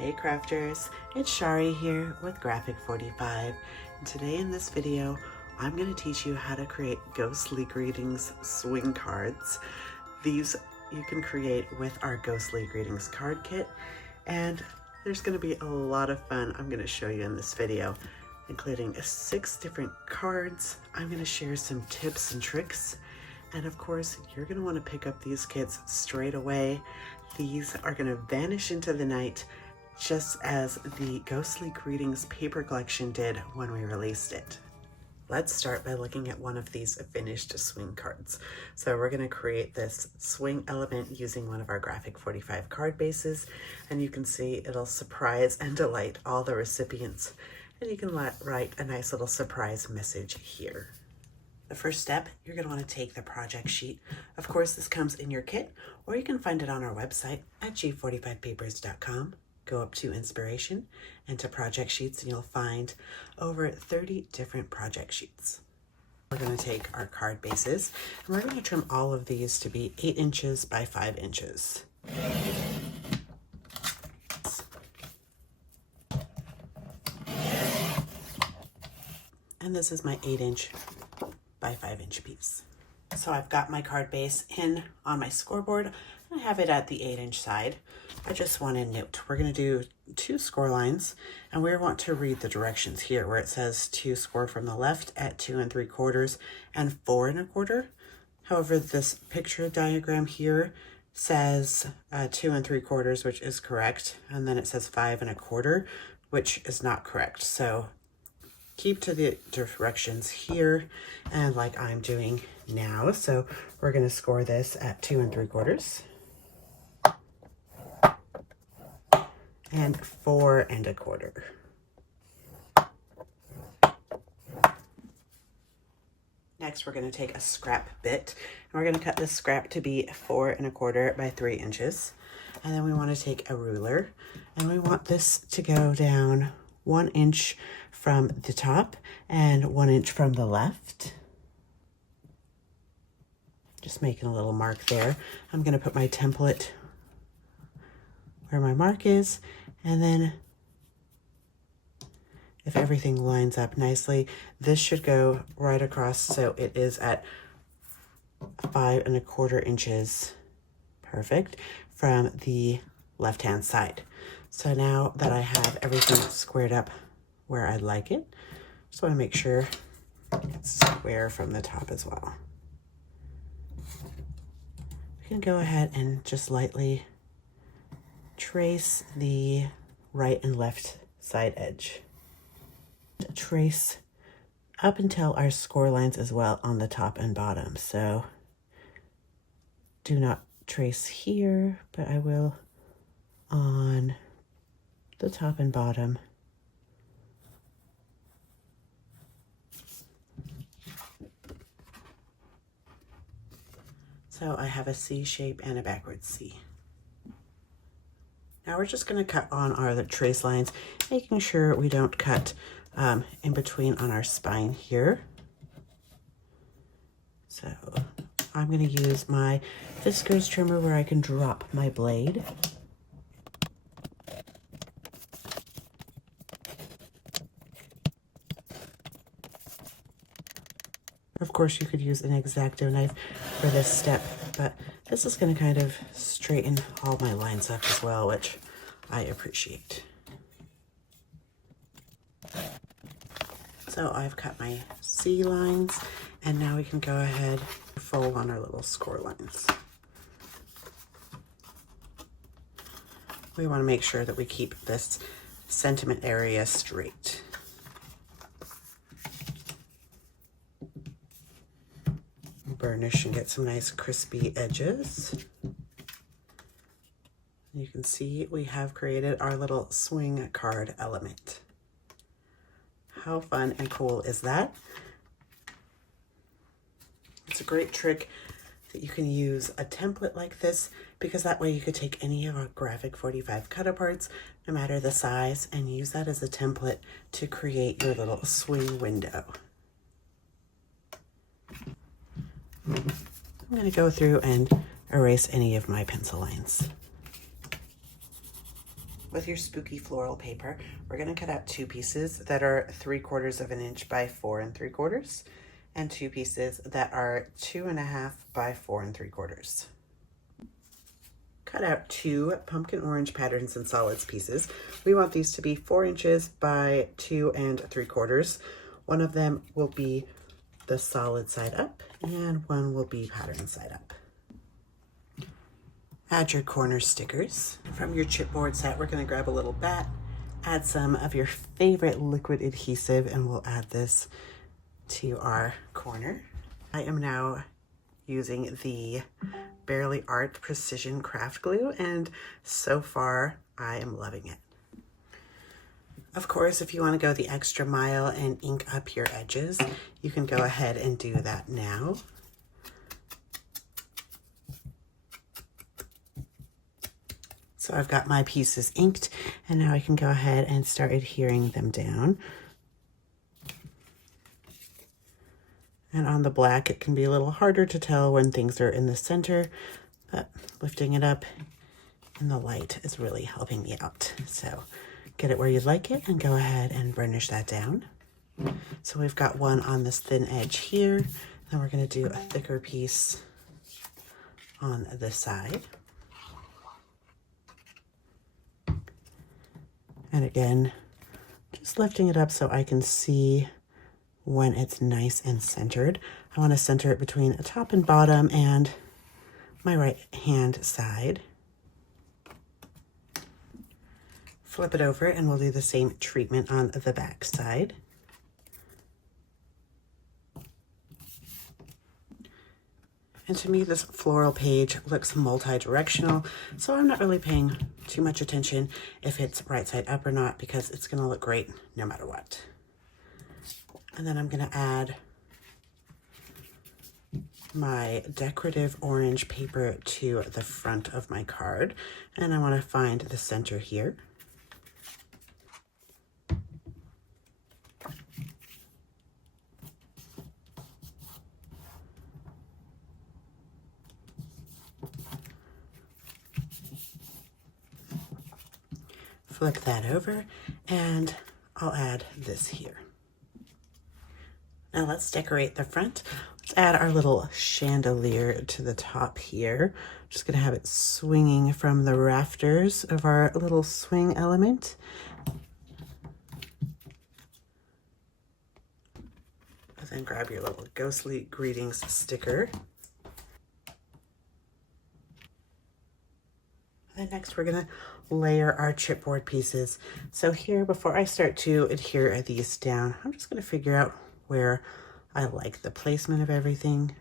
Hey crafters, it's Shari here with Graphic 45, and today in this video I'm going to teach you how to create Ghostly Greetings swing cards. These you can create with our Ghostly Greetings card kit, and there's going to be a lot of fun I'm going to show you in this video, including 6 different cards. I'm going to share some tips and tricks, and of course you're going to want to pick up these kits straight away. These are going to vanish into the night, just as the Ghostly Greetings paper collection did when we released it. Let's start by looking at one of these finished swing cards. So we're going to create this swing element using one of our Graphic 45 card bases, and you can see it'll surprise and delight all the recipients, and you can write a nice little surprise message here. The first step, you're going to want to take the project sheet. Of course, this comes in your kit, or you can find it on our website at g45papers.com. Go up to Inspiration and to Project Sheets, and you'll find over 30 different project sheets. We're going to take our card bases, and we're going to trim all of these to be 8 inches by 5 inches. And this is my 8-inch by 5-inch piece. So I've got my card base in on my scoreboard. I have it at the 8-inch side. I just want to note, we're going to do 2 score lines, and we want to read the directions here where it says to score from the left at 2 3/4 and 4 1/4. However, this picture diagram here says 2 3/4, which is correct, and then it says 5 1/4, which is not correct. So keep to the directions here, and like I'm doing now. So we're going to score this at 2 3/4 and 4 1/4. Next, we're going to take a scrap bit, and we're going to cut this scrap to be 4 1/4 by 3 inches. And then we want to take a ruler, and we want this to go down 1 inch from the top and 1 inch from the left. Just making a little mark there. I'm going to put my template where my mark is, and then if everything lines up nicely, this should go right across, so it is at 5 1/4 inches, perfect, from the left hand side. So now that I have everything squared up where I'd like it, just want to make sure it's square from the top as well. We can go ahead and just lightly trace the right and left side edge. Trace up until our score lines as well on the top and bottom. So do not trace here, but I will on the top and bottom. So I have a C shape and a backwards C. Now we're just going to cut on our trace lines, making sure we don't cut in between on our spine here. So I'm going to use my Fiskars trimmer where I can drop my blade. Of course, you could use an X-Acto knife for this step, but this is going to kind of straighten all my lines up as well, which I appreciate. So I've cut my C lines, and now we can go ahead and fold on our little score lines. We want to make sure that we keep this sentiment area straight. Burnish and get some nice crispy edges. You can see we have created our little swing card element. How fun and cool is that? It's a great trick that you can use a template like this, because that way you could take any of our Graphic 45 cut-aparts, no matter the size, and use that as a template to create your little swing window. I'm going to go through and erase any of my pencil lines. with your spooky floral paper, we're going to cut out 2 pieces that are 3/4 of an inch by 4 3/4, and 2 pieces that are 2.5 by 4 3/4. Cut out 2 pumpkin orange patterns and solids pieces. We want these to be 4 inches by 2 3/4. One of them will be the solid side up, and one will be pattern side up. Add your corner stickers. From your chipboard set, we're going to grab a little bat, add some of your favorite liquid adhesive, and we'll add this to our corner. I am now using the Barely Art Precision Craft Glue, and so far I am loving it. Of course, if you want to go the extra mile and ink up your edges, you can go ahead and do that now. So I've got my pieces inked, and now I can go ahead and start adhering them down. And on the black, it can be a little harder to tell when things are in the center, but lifting it up in the light is really helping me out. So get it where you like it and go ahead and burnish that down. So we've got one on this thin edge here, and we're going to do a thicker piece on this side. And again, just lifting it up so I can see when it's nice and centered. I want to center it between top and bottom and my right hand side. Flip it over and we'll do the same treatment on the back side. And to me, this floral page looks multi-directional, so I'm not really paying too much attention if it's right side up or not, because it's going to look great no matter what. And then I'm going to add my decorative orange paper to the front of my card, and I want to find the center here. Flip that over, and I'll add this here. Now let's decorate the front. Let's add our little chandelier to the top here. I'm just gonna have it swinging from the rafters of our little swing element. And then grab your little ghostly greetings sticker. And next we're gonna layer our chipboard pieces. So here, before I start to adhere these down, I'm just gonna figure out where I like the placement of everything.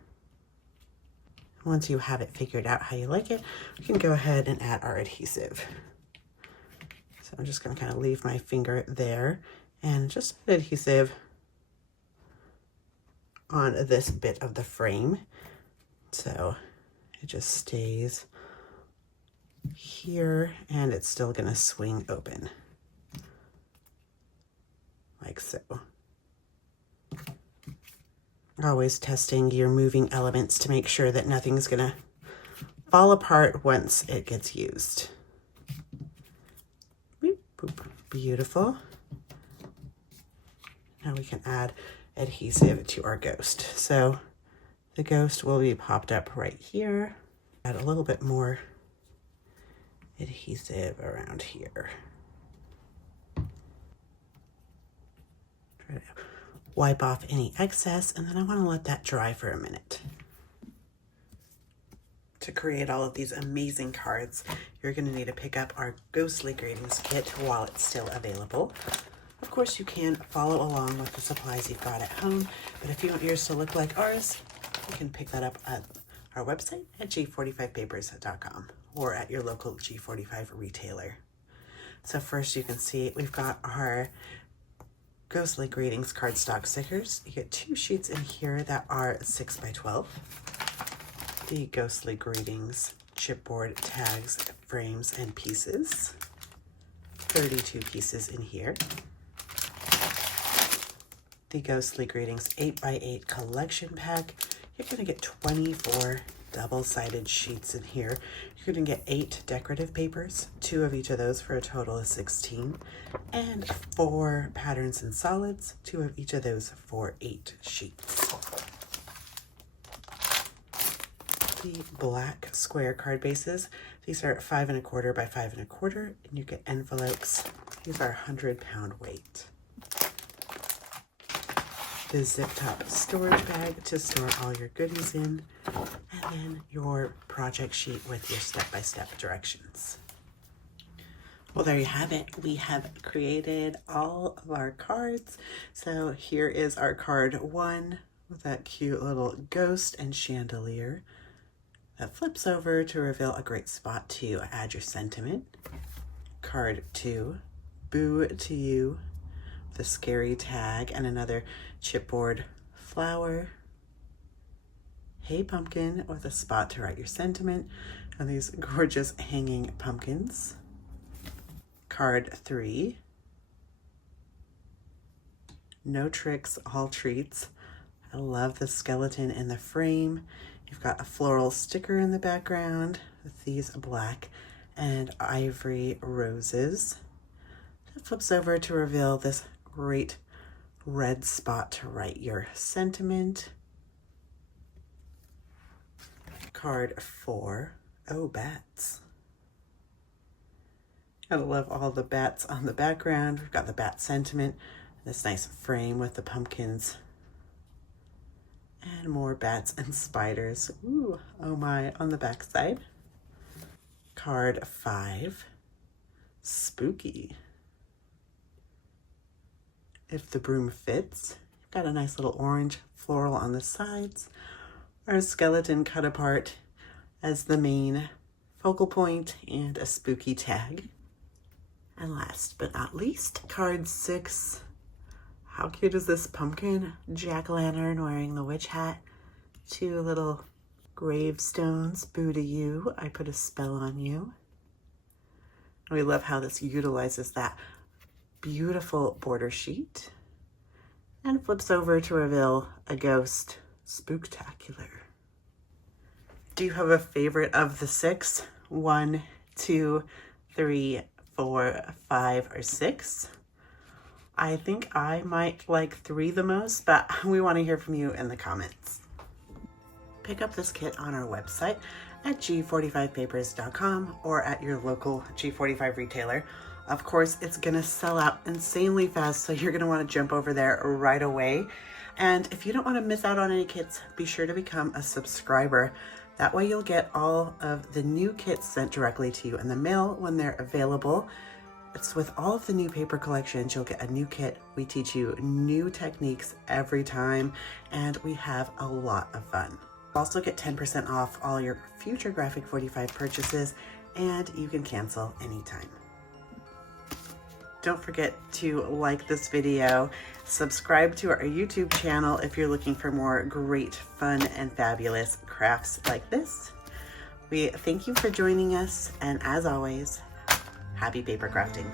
Once you have it figured out how you like it, we can go ahead and add our adhesive. So I'm just gonna kind of leave my finger there and just add adhesive on this bit of the frame. So it just stays here, and it's still gonna swing open like so. Always testing your moving elements to make sure that nothing's gonna fall apart once it gets used. Boop, boop. Beautiful. Now we can add adhesive to our ghost. So the ghost will be popped up right here. Add a little bit more adhesive around here. Try to wipe off any excess, and then I want to let that dry for a minute. To create all of these amazing cards, you're going to need to pick up our Ghostly Greetings kit while it's still available. Of course, you can follow along with the supplies you've got at home, but if you want yours to look like ours, you can pick that up at our website at g45papers.com or at your local G45 retailer. So first you can see we've got our Ghostly Greetings cardstock stickers. You get 2 sheets in here that are 6 by 12. The Ghostly Greetings chipboard tags, frames, and pieces. 32 pieces in here. The Ghostly Greetings 8 by 8 collection pack. You're going to get 24 double-sided sheets in here. You're gonna get 8 decorative papers, 2 of each of those for a total of 16, and 4 patterns and solids, 2 of each of those for 8 sheets. The black square card bases, these are 5 1/4 by 5 1/4, and you get envelopes. These are 100-pound weight. The zip top storage bag to store all your goodies in, and then your project sheet with your step-by-step directions. Well, there you have it. We have created all of our cards. So here is our card 1 with that cute little ghost and chandelier that flips over to reveal a great spot to add your sentiment. Card 2, Boo to You, the scary tag and another chipboard flower. Hey Pumpkin with a spot to write your sentiment and these gorgeous hanging pumpkins. Card 3, No Tricks, All Treats. I love the skeleton in the frame. You've got a floral sticker in the background with these black and ivory roses. It flips over to reveal this great red spot to write your sentiment. Card 4, Oh Bats. I love all the bats on the background. We've got the bat sentiment, this nice frame with the pumpkins, and more bats and spiders. Ooh, oh my, on the back side. Card 5, Spooky. If the broom fits, you've got a nice little orange floral on the sides, or a skeleton cut apart as the main focal point, and a spooky tag. And last but not least, card 6. How cute is this pumpkin? Jack-o'-lantern wearing the witch hat. 2 little gravestones. Boo to You, I put a spell on you. And we love how this utilizes that beautiful border sheet and flips over to reveal a ghost. Spooktacular. Do you have a favorite of the 6? 1, 2, 3, 4, 5, or 6? I think I might like 3 the most, but we want to hear from you in the comments. Pick up this kit on our website at g45papers.com or at your local G45 retailer. Of course, it's gonna sell out insanely fast, so you're gonna want to jump over there right away. And if you don't want to miss out on any kits, be sure to become a subscriber. That way you'll get all of the new kits sent directly to you in the mail when they're available. It's with all of the new paper collections, you'll get a new kit. We teach you new techniques every time, and we have a lot of fun. Also get 10% off all your future Graphic 45 purchases, and you can cancel anytime. Don't forget to like this video, subscribe to our YouTube channel if you're looking for more great, fun, and fabulous crafts like this. We thank you for joining us, and as always, happy paper crafting.